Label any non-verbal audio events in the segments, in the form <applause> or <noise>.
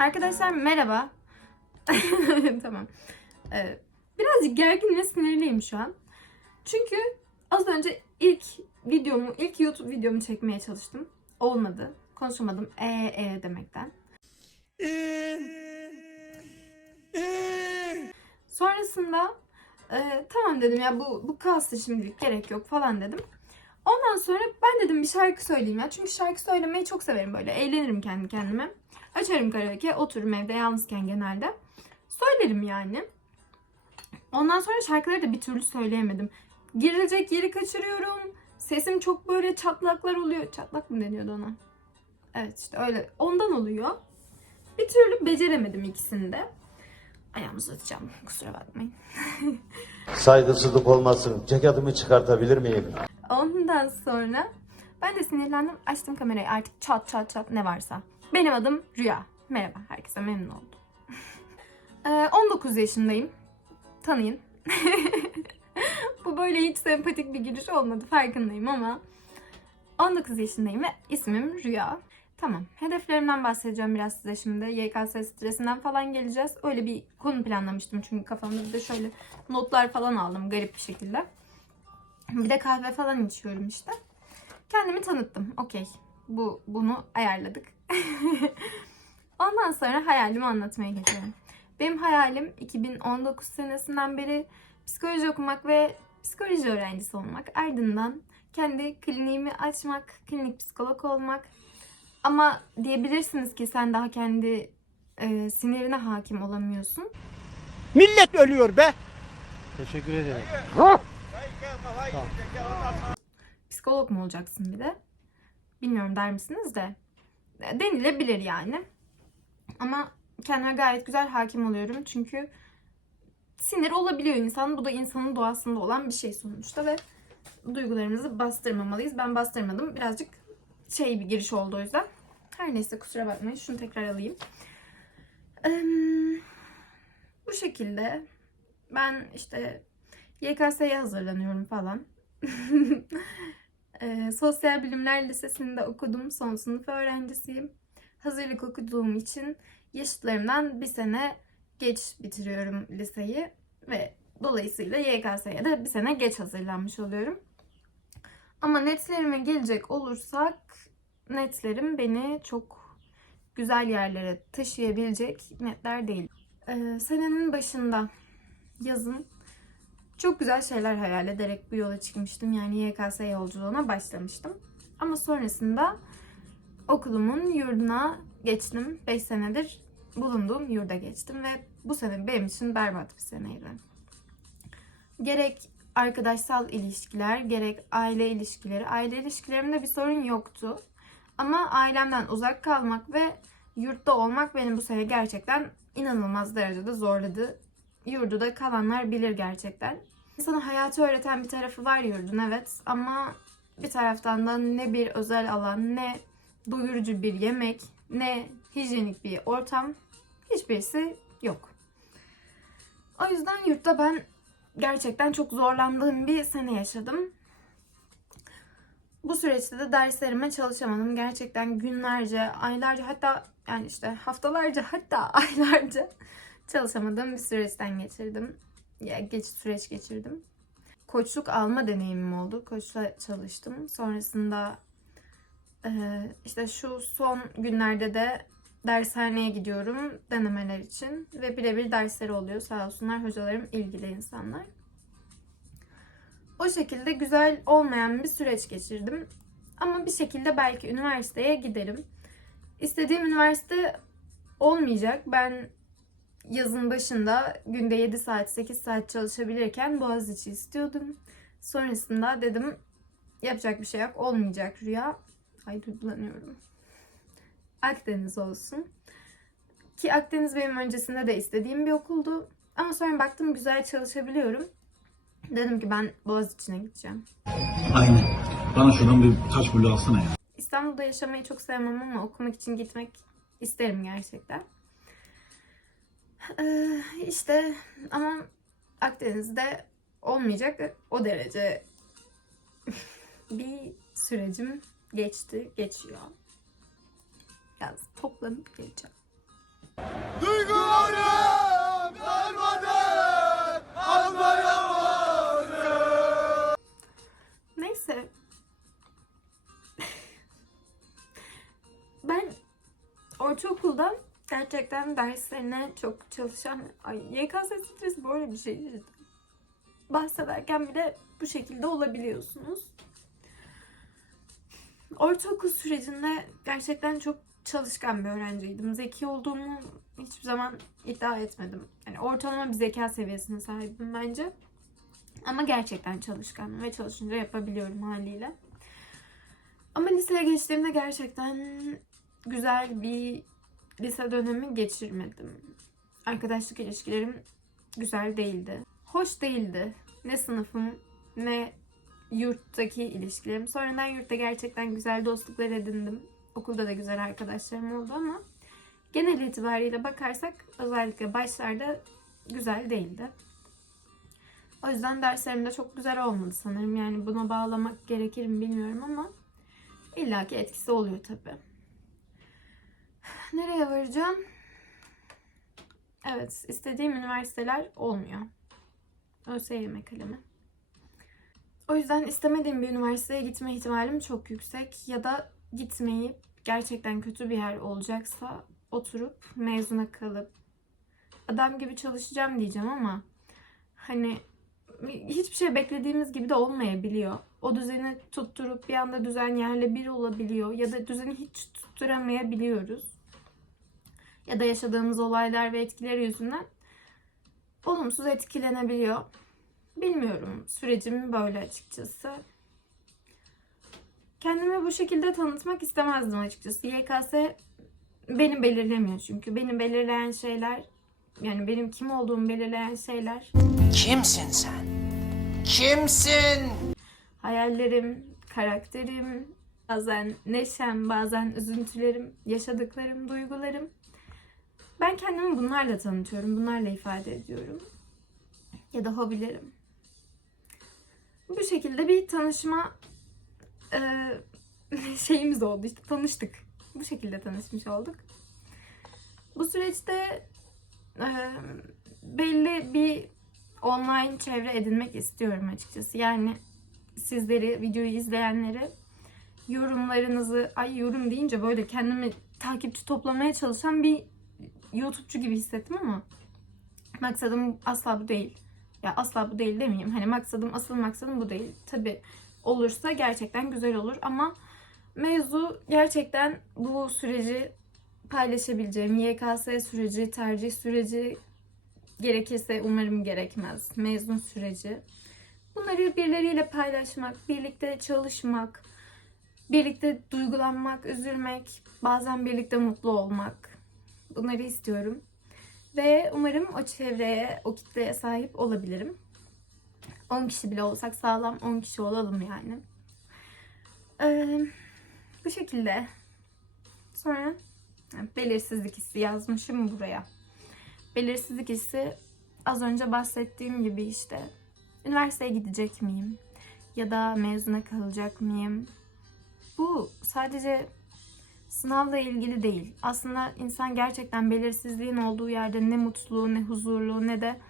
Arkadaşlar merhaba. <laughs> tamam. Ee, birazcık gergin ve sinirliyim şu an. Çünkü az önce ilk videomu, ilk YouTube videomu çekmeye çalıştım. Olmadı. Konuşamadım. E e demekten. Sonrasında e, tamam dedim ya bu bu kalsın şimdilik gerek yok falan dedim. Ondan sonra ben dedim bir şarkı söyleyeyim ya. Çünkü şarkı söylemeyi çok severim böyle. Eğlenirim kendi kendime. Açarım karaoke, otururum evde yalnızken genelde. Söylerim yani. Ondan sonra şarkıları da bir türlü söyleyemedim. Girilecek yeri kaçırıyorum. Sesim çok böyle çatlaklar oluyor. Çatlak mı deniyordu ona? Evet işte öyle. Ondan oluyor. Bir türlü beceremedim ikisini de. Ayağımı uzatacağım. Kusura bakmayın. <laughs> Saygısızlık olmasın. Ceketimi çıkartabilir miyim? Ondan sonra ben de sinirlendim. Açtım kamerayı artık çat çat çat ne varsa. Benim adım Rüya. Merhaba herkese memnun oldum. <laughs> Ee, 19 yaşındayım. Tanıyın. <laughs> Bu böyle hiç sempatik bir giriş olmadı farkındayım ama 19 yaşındayım ve ismim Rüya. Tamam. Hedeflerimden bahsedeceğim biraz size şimdi. YKS stresinden falan geleceğiz. Öyle bir konu planlamıştım çünkü kafamda bir de şöyle notlar falan aldım garip bir şekilde. Bir de kahve falan içiyorum işte. Kendimi tanıttım. Okey. Bu bunu ayarladık. <laughs> Ondan sonra hayalimi anlatmaya geçiyorum. Benim hayalim 2019 senesinden beri psikoloji okumak ve psikoloji öğrencisi olmak. Ardından kendi kliniğimi açmak, klinik psikolog olmak. Ama diyebilirsiniz ki sen daha kendi e, sinirine hakim olamıyorsun. Millet ölüyor be. Teşekkür ederim. Psikolog mu olacaksın bir de? Bilmiyorum der misiniz de. Denilebilir yani. Ama kendime gayet güzel hakim oluyorum. Çünkü sinir olabiliyor insan. Bu da insanın doğasında olan bir şey sonuçta ve duygularımızı bastırmamalıyız. Ben bastırmadım. Birazcık şey bir giriş oldu o yüzden. Her neyse kusura bakmayın. Şunu tekrar alayım. Eee, bu şekilde ben işte YKS'ye hazırlanıyorum falan. Eee, <laughs> Sosyal Bilimler Lisesi'nde okudum. Son sınıf öğrencisiyim. Hazırlık okuduğum için yaşıtlarımdan bir sene geç bitiriyorum liseyi ve dolayısıyla YKS'ye de bir sene geç hazırlanmış oluyorum. Ama netlerime gelecek olursak netlerim beni çok güzel yerlere taşıyabilecek netler değil. Ee, senenin başında yazın çok güzel şeyler hayal ederek bu yola çıkmıştım. Yani YKS yolculuğuna başlamıştım. Ama sonrasında okulumun yurduna geçtim. 5 senedir bulunduğum yurda geçtim ve bu sene benim için berbat bir seneydi. Gerek arkadaşsal ilişkiler, gerek aile ilişkileri. Aile ilişkilerimde bir sorun yoktu. Ama ailemden uzak kalmak ve yurtta olmak beni bu sene gerçekten inanılmaz derecede zorladı. Yurduda kalanlar bilir gerçekten. İnsana hayatı öğreten bir tarafı var yurdun evet ama bir taraftan da ne bir özel alan ne doyurucu bir yemek ne hijyenik bir ortam hiçbirisi yok. O yüzden yurtta ben gerçekten çok zorlandığım bir sene yaşadım. Bu süreçte de derslerime çalışamadım. Gerçekten günlerce, aylarca hatta yani işte haftalarca hatta <laughs> aylarca çalışamadığım bir süreçten geçirdim. Ya geç süreç geçirdim. Koçluk alma deneyimim oldu. Koçla çalıştım. Sonrasında e, işte şu son günlerde de dershaneye gidiyorum denemeler için ve birebir dersleri oluyor. Sağ olsunlar hocalarım ilgili insanlar. O şekilde güzel olmayan bir süreç geçirdim. Ama bir şekilde belki üniversiteye giderim. İstediğim üniversite olmayacak. Ben yazın başında günde 7 saat 8 saat çalışabilirken Boğaziçi istiyordum. Sonrasında dedim yapacak bir şey yok olmayacak rüya. Ay duygulanıyorum. Akdeniz olsun. Ki Akdeniz benim öncesinde de istediğim bir okuldu. Ama sonra baktım güzel çalışabiliyorum. Dedim ki ben Boğaziçi'ne gideceğim. Aynen. Bana şuradan bir taş bulu alsana ya. İstanbul'da yaşamayı çok sevmem ama okumak için gitmek isterim gerçekten. Ee, işte ama Akdeniz'de olmayacak o derece <laughs> bir sürecim geçti, geçiyor. Biraz toplanıp geleceğim. Duygularım darmadı, anlayamadım. Neyse. ben ortaokulda gerçekten derslerine çok çalışan, ay YKS stresi böyle bir şey. Bahsederken bile bu şekilde olabiliyorsunuz. Ortaokul sürecinde gerçekten çok çalışkan bir öğrenciydim. Zeki olduğumu hiçbir zaman iddia etmedim. Yani ortalama bir zeka seviyesine sahibim bence. Ama gerçekten çalışkanım ve çalışınca yapabiliyorum haliyle. Ama liseye geçtiğimde gerçekten güzel bir lise dönemi geçirmedim. Arkadaşlık ilişkilerim güzel değildi. Hoş değildi. Ne sınıfım ne yurttaki ilişkilerim. Sonradan yurtta gerçekten güzel dostluklar edindim. Okulda da güzel arkadaşlarım oldu ama genel itibariyle bakarsak özellikle başlarda güzel değildi. O yüzden derslerim de çok güzel olmadı sanırım. Yani buna bağlamak gerekir mi bilmiyorum ama illaki etkisi oluyor tabii. Nereye varacağım? Evet, istediğim üniversiteler olmuyor. ÖSYM kalemi. O yüzden istemediğim bir üniversiteye gitme ihtimalim çok yüksek. Ya da gitmeyip gerçekten kötü bir yer olacaksa oturup mezuna kalıp adam gibi çalışacağım diyeceğim ama hani hiçbir şey beklediğimiz gibi de olmayabiliyor. O düzeni tutturup bir anda düzen yerle bir olabiliyor ya da düzeni hiç tutturamayabiliyoruz. Ya da yaşadığımız olaylar ve etkileri yüzünden olumsuz etkilenebiliyor. Bilmiyorum. Sürecim böyle açıkçası. Kendimi bu şekilde tanıtmak istemezdim açıkçası. YKS beni belirlemiyor çünkü. Beni belirleyen şeyler yani benim kim olduğumu belirleyen şeyler Kimsin sen? Kimsin? hayallerim, karakterim, bazen neşem, bazen üzüntülerim, yaşadıklarım, duygularım. Ben kendimi bunlarla tanıtıyorum, bunlarla ifade ediyorum. Ya da hobilerim. Bu şekilde bir tanışma e, <laughs> şeyimiz oldu. İşte tanıştık. Bu şekilde tanışmış olduk. Bu süreçte e, belli bir online çevre edinmek istiyorum açıkçası. Yani sizleri, videoyu izleyenleri yorumlarınızı, ay yorum deyince böyle kendimi takipçi toplamaya çalışan bir YouTube'cu gibi hissettim ama maksadım asla bu değil. Ya asla bu değil demeyeyim. Hani maksadım, asıl maksadım bu değil. Tabi olursa gerçekten güzel olur ama mevzu gerçekten bu süreci paylaşabileceğim YKS süreci, tercih süreci gerekirse umarım gerekmez. Mezun süreci. Bunları birileriyle paylaşmak, birlikte çalışmak, birlikte duygulanmak, üzülmek, bazen birlikte mutlu olmak. Bunları istiyorum. Ve umarım o çevreye, o kitleye sahip olabilirim. 10 kişi bile olsak sağlam 10 kişi olalım yani. Ee, bu şekilde. Sonra belirsizlik hissi yazmışım buraya. Belirsizlik hissi az önce bahsettiğim gibi işte üniversiteye gidecek miyim? Ya da mezuna kalacak mıyım? Bu sadece sınavla ilgili değil. Aslında insan gerçekten belirsizliğin olduğu yerde ne mutlu, ne huzurlu, ne de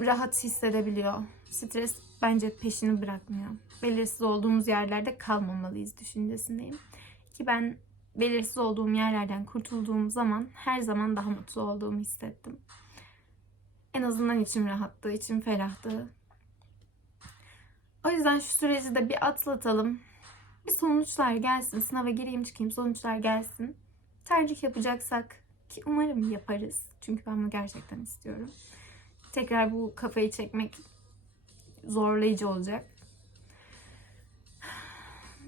rahat hissedebiliyor. Stres bence peşini bırakmıyor. Belirsiz olduğumuz yerlerde kalmamalıyız düşüncesindeyim. Ki ben belirsiz olduğum yerlerden kurtulduğum zaman her zaman daha mutlu olduğumu hissettim. En azından içim rahattı, içim ferahtı. O yüzden şu süreci de bir atlatalım. Bir sonuçlar gelsin. Sınava gireyim çıkayım sonuçlar gelsin. Tercih yapacaksak ki umarım yaparız. Çünkü ben bunu gerçekten istiyorum. Tekrar bu kafayı çekmek zorlayıcı olacak.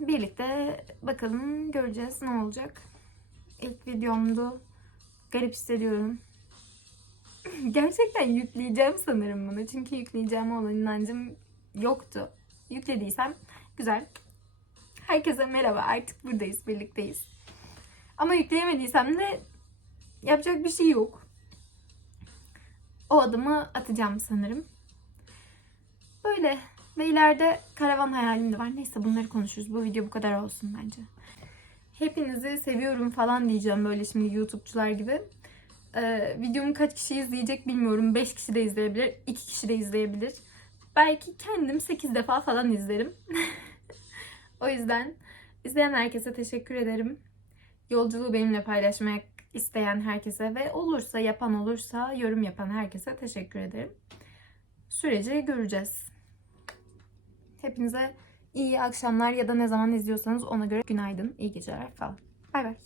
Birlikte bakalım göreceğiz ne olacak. İlk videomdu. Garip hissediyorum. <laughs> Gerçekten yükleyeceğim sanırım bunu. Çünkü yükleyeceğim olan inancım yoktu. Yüklediysem güzel. Herkese merhaba. Artık buradayız, birlikteyiz. Ama yükleyemediysem de yapacak bir şey yok. O adımı atacağım sanırım. Böyle. Ve ileride karavan hayalim de var. Neyse bunları konuşuruz. Bu video bu kadar olsun bence. Hepinizi seviyorum falan diyeceğim böyle şimdi YouTube'cular gibi. Ee, videomu kaç kişi izleyecek bilmiyorum. 5 kişi de izleyebilir, 2 kişi de izleyebilir. Belki kendim 8 defa falan izlerim. <laughs> o yüzden izleyen herkese teşekkür ederim. Yolculuğu benimle paylaşmak isteyen herkese ve olursa yapan olursa yorum yapan herkese teşekkür ederim. Süreci göreceğiz. Hepinize iyi akşamlar ya da ne zaman izliyorsanız ona göre günaydın, iyi geceler falan. Bay bay.